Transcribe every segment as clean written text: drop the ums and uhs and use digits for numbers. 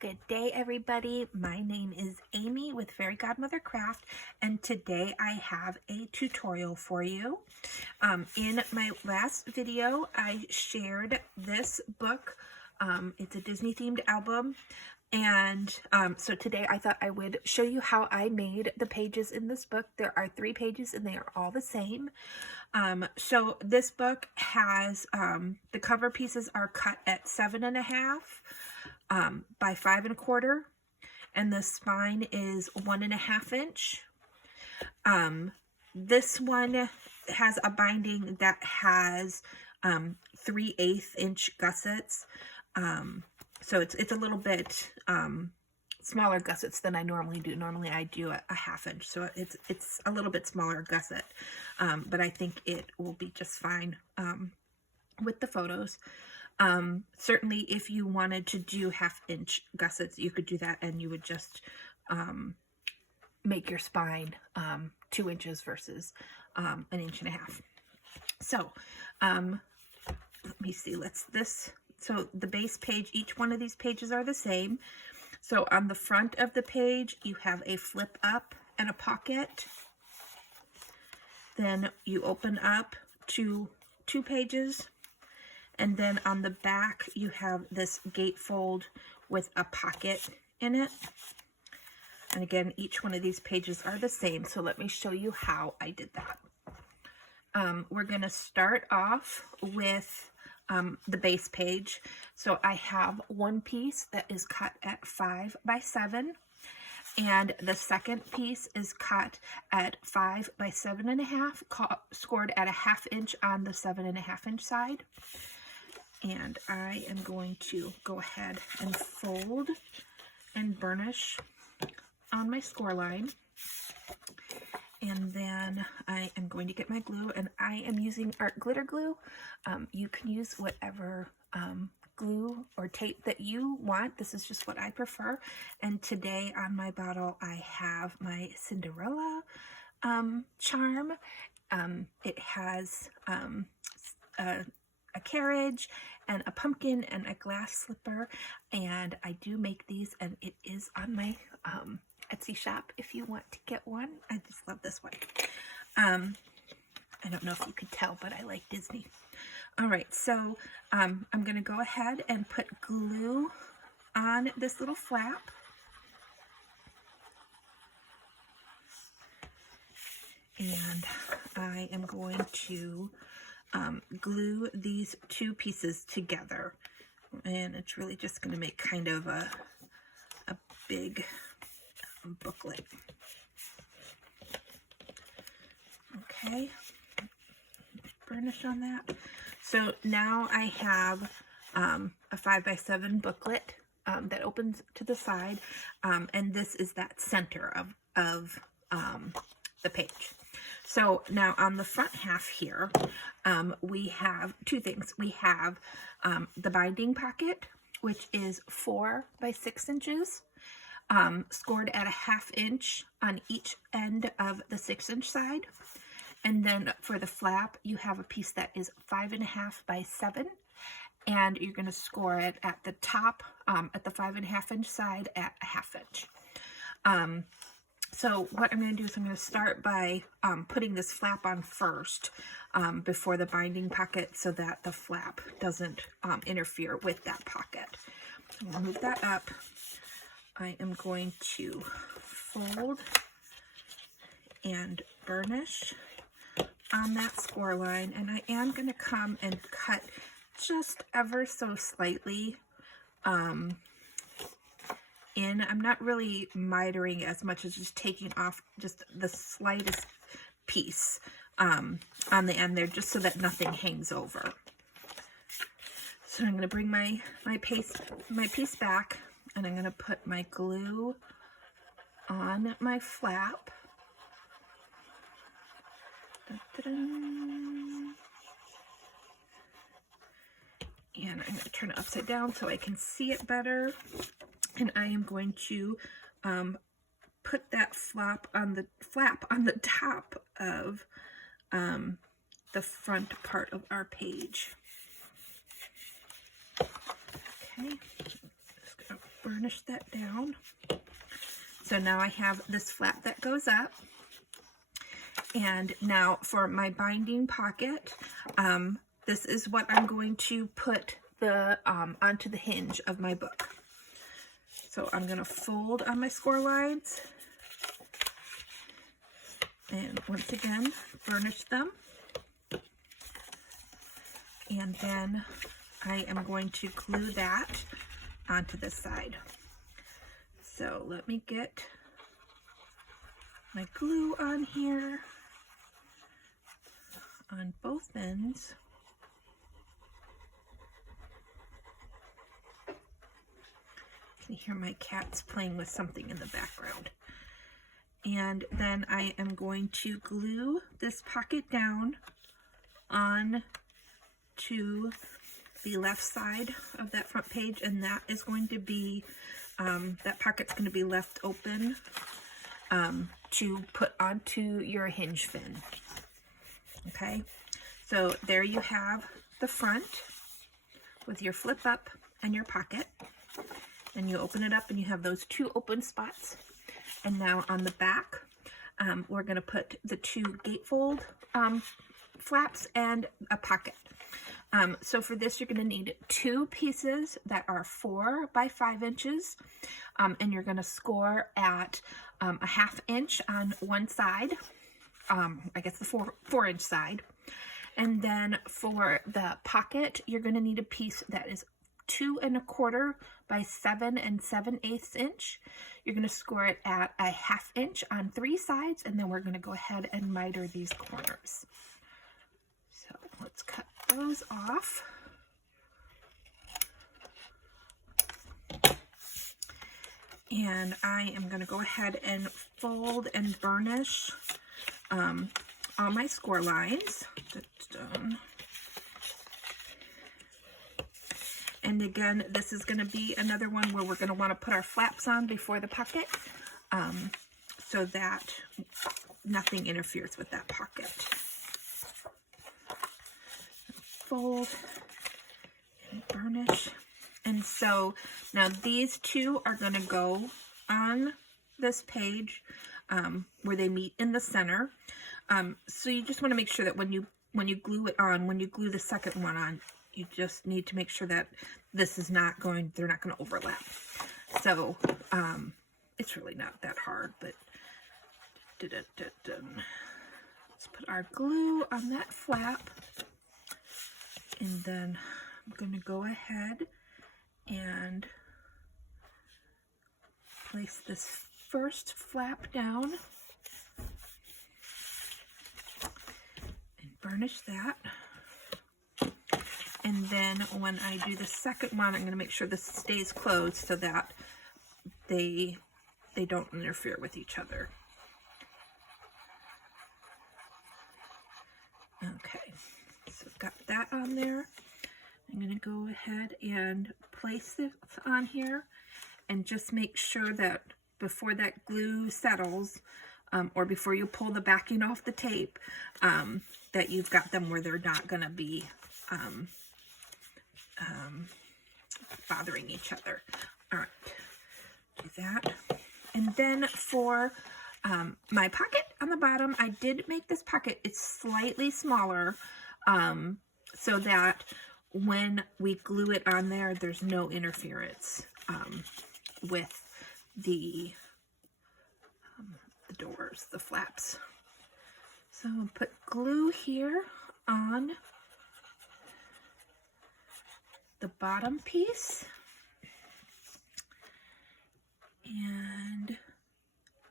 Good day, everybody. My name is Amy with Fairy Godmother Craft, and today I have a tutorial for you. In my last video, I shared this book. It's a Disney themed album, and so today I thought I would show you how I made the pages in this book. There are 3 pages and they are all the same. So this book has the cover pieces are cut at 7.5 by 5 1/4, and the spine is 1.5 inch. This one has a binding that has 3/8 inch gussets. So it's a little bit smaller gussets than I normally do. Normally I do a 1/2 inch, so it's a little bit smaller gusset, but I think it will be just fine with the photos. Certainly if you wanted to do 1/2 inch gussets, you could do that, and you would just make your spine 2 inches versus 1.5 inches. So let me see, so the base page, each one of these pages are the same. So on the front of the page, you have a flip up and a pocket. Then you open up to 2 pages. And then on the back, you have this gatefold with a pocket in it. And again, each one of these pages are the same. So let me show you how I did that. We're going to start off with the base page. So I have one piece that is cut at 5 by 7. And the second piece is cut at 5 by 7.5, scored at a 1/2 inch on the 7.5 inch side. And I am going to go ahead and fold and burnish on my score line. And then I am going to get my glue, and I am using art glitter glue. You can use whatever glue or tape that you want. This is just what I prefer. And today on my bottle, I have my Cinderella charm. It has a carriage and a pumpkin and a glass slipper, and I do make these, and it is on my Etsy shop if you want to get one. I just love this one. I don't know if you could tell, but I like Disney. All right, so I'm going to go ahead and put glue on this little flap. And I am going to glue these 2 pieces together, and it's really just going to make kind of a big booklet. Okay, burnish on that. So now I have a 5 by 7 booklet that opens to the side, and this is that center of the page. So now on the front half here, we have 2 things. We have the binding pocket, which is 4 by 6 inches, scored at a 1/2 inch on each end of the 6 inch side. And then for the flap, you have a piece that is 5.5 by 7, and you're going to score it at the top, at the 5.5 inch side at a 1/2 inch. So what I'm going to do is I'm going to start by putting this flap on first before the binding pocket, so that the flap doesn't interfere with that pocket. So I'll move that up. I am going to fold and burnish on that score line, and I am going to come and cut just ever so slightly in. I'm not really mitering as much as just taking off just the slightest piece on the end there, just so that nothing hangs over. So I'm going to bring my piece back, and I'm going to put my glue on my flap. And I'm going to turn it upside down so I can see it better. And I am going to put that flap on the top of the front part of our page. Okay, just going to burnish that down. So now I have this flap that goes up. And now for my binding pocket, this is what I'm going to put the onto the hinge of my book. So I'm going to fold on my score lines. And once again, burnish them. And then I am going to glue that onto this side. So let me get my glue on here on both ends. You can hear my cats playing with something in the background. And then I am going to glue this pocket down on to the left side of that front page, and that is going to be, that pocket's going to be left open to put onto your hinge fin. Okay, so there you have the front with your flip up and your pocket, and you open it up and you have those two open spots. And now on the back, we're going to put the two gatefold flaps and a pocket. So for this, you're going to need 2 pieces that are 4 by 5 inches, and you're going to score at a 1/2 inch on one side, I guess the 4-inch side. And then for the pocket, you're going to need a piece that is 2 1/4 by 7 7/8 inch. You're going to score it at a 1/2 inch on 3 sides, and then we're going to go ahead and miter these corners. So let's cut those off. And I am going to go ahead and fold and burnish all my score lines. And again, this is going to be another one where we're going to want to put our flaps on before the pocket, so that nothing interferes with that pocket. Fold and burnish. And so now these two are going to go on this page where they meet in the center. So you just want to make sure that when you glue it on, when you glue the second one on, you just need to make sure that this is not going, they're not going to overlap. So it's really not that hard, but let's put our glue on that flap. And then I'm going to go ahead and place this first flap down and burnish that. And then when I do the second one, I'm going to make sure this stays closed so that they don't interfere with each other. Okay, so I've got that on there. I'm going to go ahead and place this on here and just make sure that before that glue settles, or before you pull the backing off the tape, that you've got them where they're not going to be bothering each other. All right, do that. And then for my pocket on the bottom, I did make this pocket, it's slightly smaller, so that when we glue it on there, there's no interference with the doors, the flaps. So I'll put glue here on the bottom piece and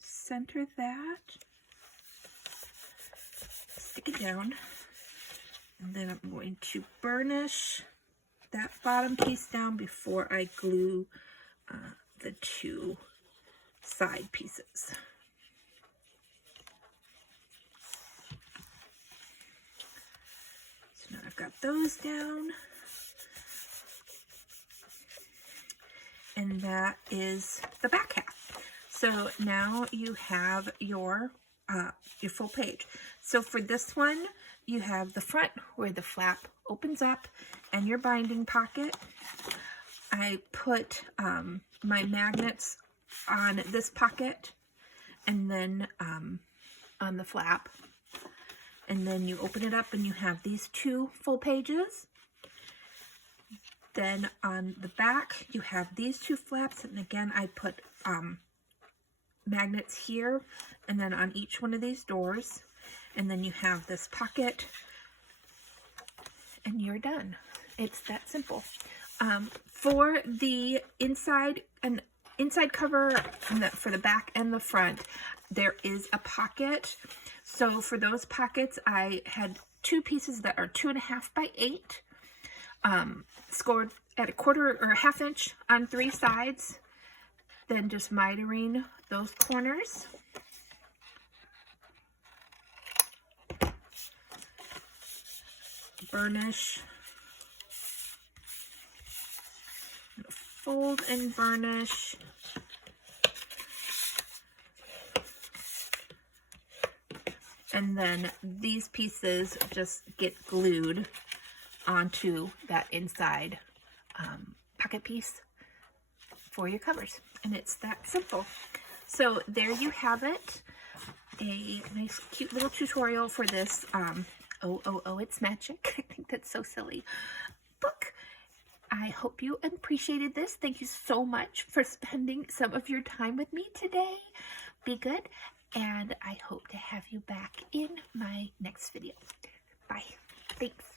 center that, stick it down, and then I'm going to burnish that bottom piece down before I glue the two side pieces. So now I've got those down. And that is the back half. So now you have your full page. So for this one, you have the front where the flap opens up and your binding pocket. I put my magnets on this pocket and then on the flap. And then you open it up and you have these 2 full pages. Then on the back, you have these 2 flaps. And again, I put magnets here and then on each one of these doors. And then you have this pocket and you're done. It's that simple. For the inside cover for the back and the front, there is a pocket. So for those pockets, I had 2 pieces that are 2.5 by 8, scored at 1/4 or 1/2 inch on 3 sides. Then just mitering those corners. Burnish. Fold and burnish. And then these pieces just get glued onto that inside pocket piece for your covers. And it's that simple. So there you have it. A nice cute little tutorial for this oh, it's magic. I think that's so silly. Book. I hope you appreciated this. Thank you so much for spending some of your time with me today. Be good, and I hope to have you back in my next video. Bye. Thanks.